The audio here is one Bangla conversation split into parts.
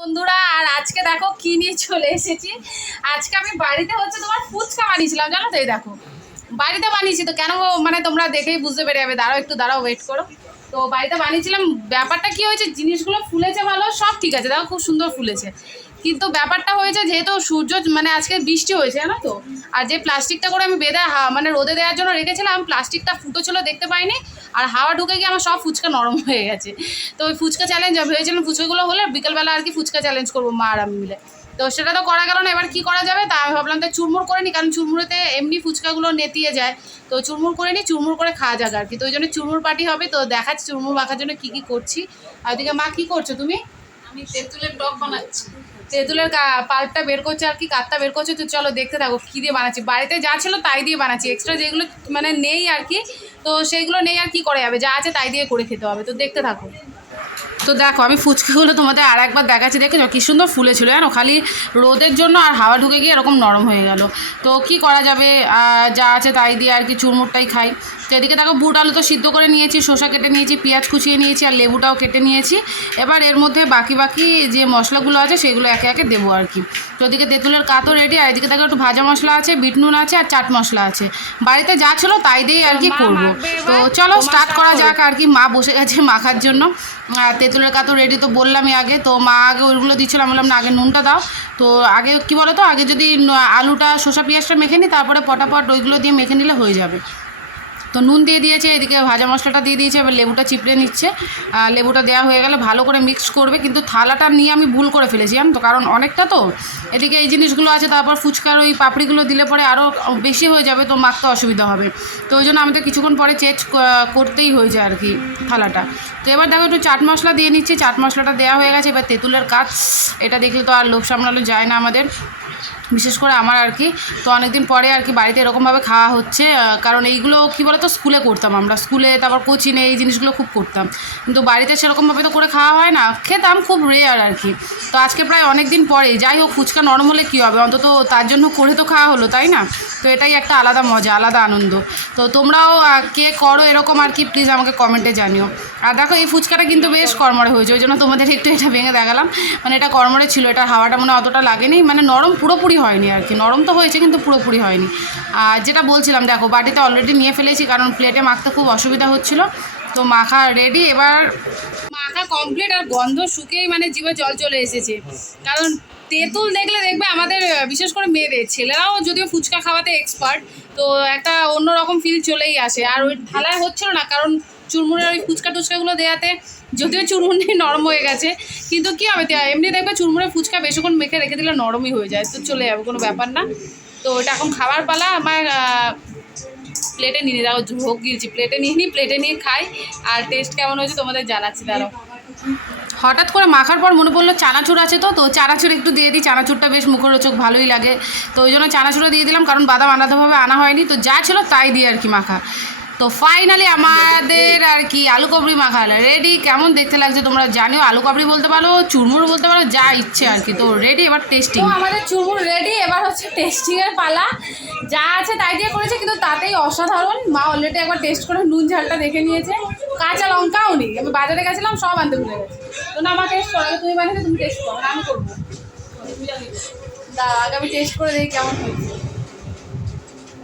বন্ধুরা, আর আজকে দেখো কি নিয়ে চলে এসেছি। আজকে আমি বাড়িতে হচ্ছে তোমার ফুচকা বানিয়েছিলাম, জানো তো এই দেখো। বাড়িতে বানিয়েছি তো, কেন মানে তোমরা দেখেই বুঝতে পেরে যাবে। দাঁড়াও, একটু দাঁড়াও ওয়েট করো। তো বাড়িতে বানিয়েছিলাম, ব্যাপারটা কি হয়েছে? জিনিসগুলো ফুলেছে ভালো, সব ঠিক আছে। দেখো, খুব সুন্দর ফুলেছে। কিন্তু ব্যাপারটা হয়েছে যেহেতু সূর্য মানে আজকে বৃষ্টি হয়েছে, জানো তো? আর যে প্লাস্টিকটা করে আমি বেঁধে হা- মানে রোদে দেওয়ার জন্য রেখেছিলাম, প্লাস্টিকটা ফুটো ছিল দেখতে পাইনি, আর হাওয়া ঢুকে গিয়ে আমার সব ফুচকা নরম হয়ে গেছে। তো ওই ফুচকা চ্যালেঞ্জ ভেবেছিলাম ফুচকাগুলো হলে বিকেলবেলা আর কি ফুচকা চ্যালেঞ্জ করব মা আর আমি মিলে। তো সেটা তো করা গেল না, এবার কি করা যাবে? তা আমি ভাবলাম তো চুরমুর করে নি, কারণ চুরমুড়েতে এমনি ফুচকাগুলো নেতিয়ে যায়। তো চুরমুর করে নি, চুরমুর করে খাওয়া যাক আর কি। তো ওই জন্য চুরমুর পার্টি হবে, তো দেখাচ্ছি চুরমুর মাখার জন্য কী কী করছি। আর ওদিকে মা কী করছ তুমি? আমি তেঁতুলের টক বানাচ্ছি। তেঁতুলের পাল্পটা বের করছে আর কি কাতটা বের করছে, তো চলো দেখতে থাকো কী দিয়ে বানাচ্ছি। বাড়িতে যা ছিল তাই দিয়ে বানাচ্ছি এক্সট্রা যেগুলো মানে নেই আর কি, তো সেইগুলো নেই আর কি করা যাবে, যা আছে তাই দিয়ে করে খেতে হবে, তো দেখতে থাকো। তো দেখো, আমি ফুচকাগুলো তোমাদের আর একবার দেখাচ্ছি, দেখেছ? কী সুন্দর ফুলে ছিল জানো? খালি রোদের জন্য আর হাওয়া ঢুকে গিয়ে এরকম নরম হয়ে গেল। তো কি করা যাবে? যা আছে তাই দিয়ে আর কি চুরমুরটাই খাই। তো এদিকে দেখো বুট আলু তো সিদ্ধ করে নিয়েছি শসা কেটে নিয়েছি পেঁয়াজ কুচিয়ে নিয়েছি আর লেবুটাও কেটে নিয়েছি। এবার এর মধ্যে বাকি বাকি যে মশলাগুলো আছে সেগুলো একে একে দেবো আর কি। তো এদিকে তেঁতুলের কাতও রেডি আর এদিকে দেখো একটু ভাজা মশলা আছে বিট নুন আছে আর চাট মশলা আছে। বাড়িতে যা ছিল তাই দিয়েই আর কি করব। তো চলো স্টার্ট করা যাক আর কি মা বসে গেছে মাখার জন্য। আর তেঁতুলের কাতো রেডি তো বললামই আগে তো মা আগে ওইগুলো দিচ্ছিলাম বললাম না আগে নুনটা দাও। তো আগে কি বলো তো আগে যদি আলুটা শসা পেঁয়াজটা মেখে নিই তারপরে পটাপট ওইগুলো দিয়ে মেখে নিলে হয়ে যাবে। তো নুন দিয়ে দিয়েছে, এদিকে ভাজা মশলাটা দিয়ে দিয়েছে, এবার লেবুটা চিপড়ে নিচ্ছে। লেবুটা দেওয়া হয়ে গেলে ভালো করে মিক্স করবে, কিন্তু থালাটা নিয়ে আমি ভুল করে ফেলেছি, জানো তো? কারণ অনেকটা তো, এদিকে এই জিনিসগুলো আছে, তারপর ফুচকার ওই পাপড়িগুলো দিলে পরে আরও বেশি হয়ে যাবে, তো মাখতে অসুবিধা হবে। তো ওই জন্য আমাদের কিছুক্ষণ পরে চেঞ্জ করতেই হয়েছে আর কি থালাটা। তো এবার দেখো একটু চাট মশলা দিয়ে নিচ্ছি, চাট মশলাটা দেওয়া হয়ে গেছে, এবার তেঁতুলের কাজ, এটা দেখলে তো আর লোভ সামলানো যায় না আমাদের। বিশেষ করে আমার আর কি। তো অনেকদিন পরে আর কি বাড়িতে এরকমভাবে খাওয়া হচ্ছে কারণ এইগুলো কী বলতো, স্কুলে করতাম আমরা। স্কুলে তারপর কোচিনে এই জিনিসগুলো খুব করতাম। কিন্তু বাড়িতে সেরকমভাবে তো করে খাওয়া হয় না, খেতাম খুব রেয়ার আর কি। তো আজকে প্রায় অনেক দিন পরে যাই হোক ফুচকা নরম হলে কী হবে? অন্তত তার জন্য করে তো খাওয়া হলো, তাই না? তো এটাই একটা আলাদা মজা, আলাদা আনন্দ। তো তোমরাও কে করো এরকম আর কি প্লিজ আমাকে কমেন্টে জানিও। আর দেখো, এই ফুচকাটা কিন্তু বেশ কর্মরে হয়েছে, ওই জন্য তোমাদের একটু এটা ভেঙে দেখালাম। মানে এটা কর্মরে ছিল, এটা হাওয়াটা মনে অতটা লাগেনি। মানে নরম পুরোপুরি হয়নি আর কি। নরম তো হয়েছে কিন্তু পুরোপুরি হয়নি। আর যেটা বলছিলাম, দেখো, বাটিতে অলরেডি নিয়ে ফেলেছি কারণ প্লেটে মাখতে খুব অসুবিধা হচ্ছিল। তো মাখা রেডি এবার মাখা কমপ্লিট আর গন্ধ শুকেই মানে জীবে জল চলে এসেছে। কারণ তেঁতুল দেখলে দেখবে আমাদের বিশেষ করে মেয়েদের, ছেলেরাও যদিও ফুচকা খাওয়াতে এক্সপার্ট তো একটা অন্যরকম ফিল চলেই আসে। আর ওই থালায় হচ্ছিল না, কারণ চুরমুরের ওই ফুচকা টুচকাগুলো দেওয়াতে যদিও চুরমুনি নরম হয়ে গেছে, কিন্তু কি হবে এমনি দেখবে চুরমুরের ফুচকা বেশিক্ষণ মেখে রেখে দিলে নরমই হয়ে যায়, তো চলে যাবে, কোনো ব্যাপার না। তো ওটা এখন খাবার পালা, আমার প্লেটে নিয়ে দাও, ভোগ গিয়েছি প্লেটে নিয়ে নিই প্লেটে নিয়ে খাই। আর টেস্ট কেমন হয়েছে তোমাদের জানাচ্ছি, দাঁড়াও। হঠাৎ করে মাখার পর মনে পড়ল চানাচুর আছে তো তো চানাচুর একটু দিয়ে দিই। চানাচুরটা বেশ মুখরোচক, ভালোই লাগে। তো ওই জন্য চানাচুরও দিয়ে দিলাম, কারণ বাদাম আলাদাভাবে আনা হয়নি। তো যা ছিল তাই দিই আর কি মাখা। তো ফাইনালি আমাদের আর কি আলু কাবড়ি মাখা রেডি কেমন দেখতে লাগছে তোমরা জানিও। আলু কাবড়ি বলতে পারো, চুরমুর বলতে পারো, যা ইচ্ছে আর কি। তো রেডি এবার টেস্টিং আমাদের চুরমুর রেডি এবার হচ্ছে টেস্টিংয়ের পালা। যা আছে তাই দিয়ে করেছে, কিন্তু তাতেই অসাধারণ। মা অলরেডি একবার টেস্ট করে নুন ঝালটা দেখে নিয়েছে। কাঁচা লঙ্কাও নেই। আমি বাজারে গেছিলাম, সব আনতে ভুলে গেছি। তো না আমার টেস্ট করো তুমি বানিয়েছো তুমি টেস্ট করো। আমি করব আগে আমি টেস্ট করে দেখি কেমন হয়েছে।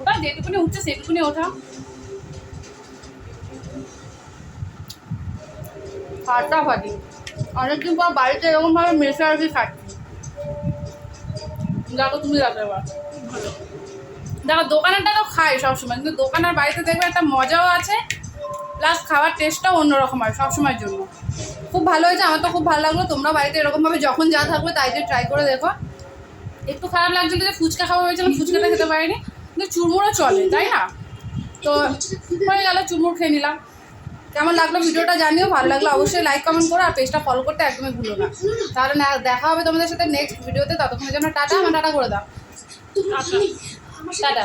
ওটা যেটুকুনি উঠছে, সেটুকুনি ওঠা। ফাটাফাটি অনেকদিন পর বাড়িতে এরকমভাবে মেশে আর কি খাচ্ছি। দেখো তুমি দেখো এবার। দেখো, দোকানেরটা তো খাই সবসময়, কিন্তু দোকানের বাড়িতে দেখবে একটা মজাও আছে প্লাস খাওয়ার টেস্টটাও অন্যরকম হয় সবসময়ের জন্য। খুব ভালো হয়েছে, আমার তো খুব ভালো লাগল। তোমরা বাড়িতে এরকমভাবে যখন যা থাকবে তাই যে ট্রাই করে দেখো। একটু খারাপ লাগছিল যে ফুচকা খাওয়া হয়েছিল ফুচকাটা খেতে পারিনি, কিন্তু চুরমুরও চলে, তাই না? তো হয়ে গেল, চুরমুর খেয়ে নিলাম। কেমন লাগল ভিডিওটা জানিও ভালো লাগল অবশ্যই লাইক কমেন্ট করো আর পেজটা ফলো করতে একদমই ভুলো না। তাহলে দেখা হবে তোমাদের সাথে নেক্সট ভিডিওতে ততক্ষণের জন্য টাটা আমার টাটা করে দাও। টাটা।